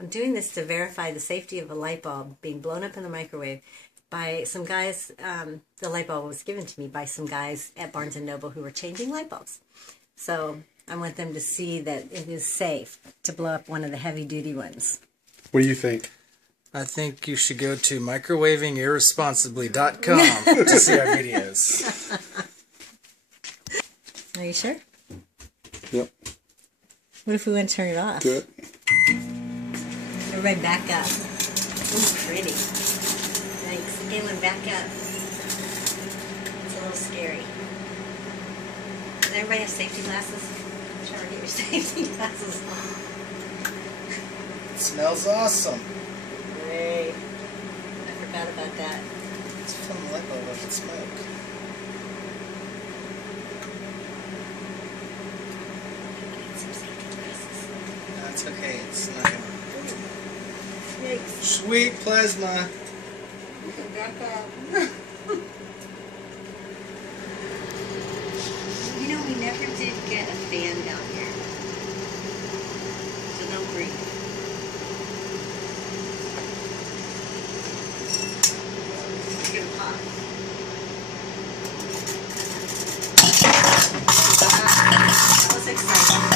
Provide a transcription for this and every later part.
I'm doing this to verify the safety of a light bulb being blown up in the microwave by some guys. The light bulb was given to me by some guys at Barnes & Noble who were changing light bulbs. So I want them to see that it is safe to blow up one of the heavy-duty ones. What do you think? I think you should go to microwavingirresponsibly.com to see our videos. Are you sure? Yep. What if we want to turn it off? Do it. Everybody back up. Ooh, pretty. Thanks. Galen, back up. It's a little scary. Does everybody have safety glasses? Try to get your safety glasses on. It smells awesome. Great. I forgot about that. It's from the light bulb with the smoke. Get some safety glasses. That's okay. It's not gonna. Yikes. Sweet plasma. Back up. You know, we never did get a fan down here. So don't breathe. It's gonna pop. That was exciting.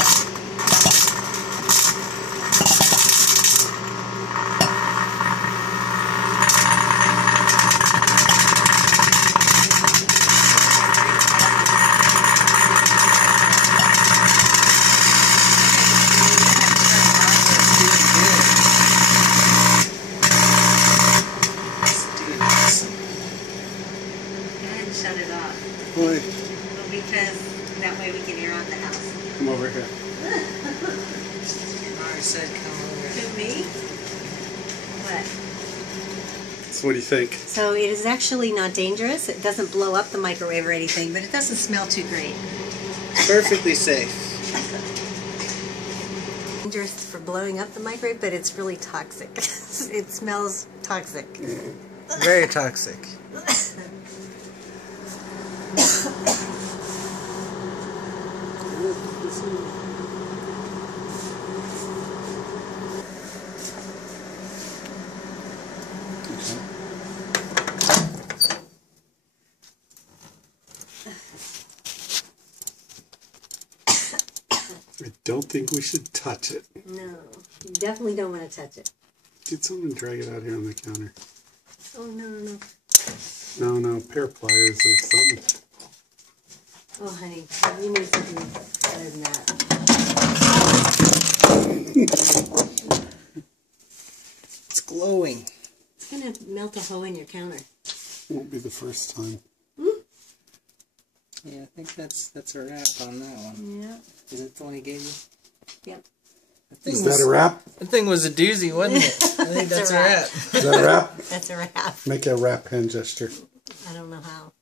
Shut it off. Why? Well, because that way we can air out the house. Come over here. Mari said come over. To me? What? So what do you think? So it is actually not dangerous. It doesn't blow up the microwave or anything, but it doesn't smell too great. Perfectly safe. Dangerous for blowing up the microwave, but it's really toxic. It smells toxic. Very toxic. I don't think we should touch it. No, you definitely don't want to touch it. Get someone to drag it out here on the counter. Oh, no. No, pair of pliers or something. Oh, honey, you need something better than that. It's glowing. It's going to melt a hole in your counter. Won't be the first time. Yeah, I think that's a wrap on that one. Yeah. Is it the one he gave you? Yep. Is that a wrap? That thing was a doozy, wasn't it? I think that's a wrap. Is that a wrap? That's a wrap. Make a wrap hand gesture. I don't know how.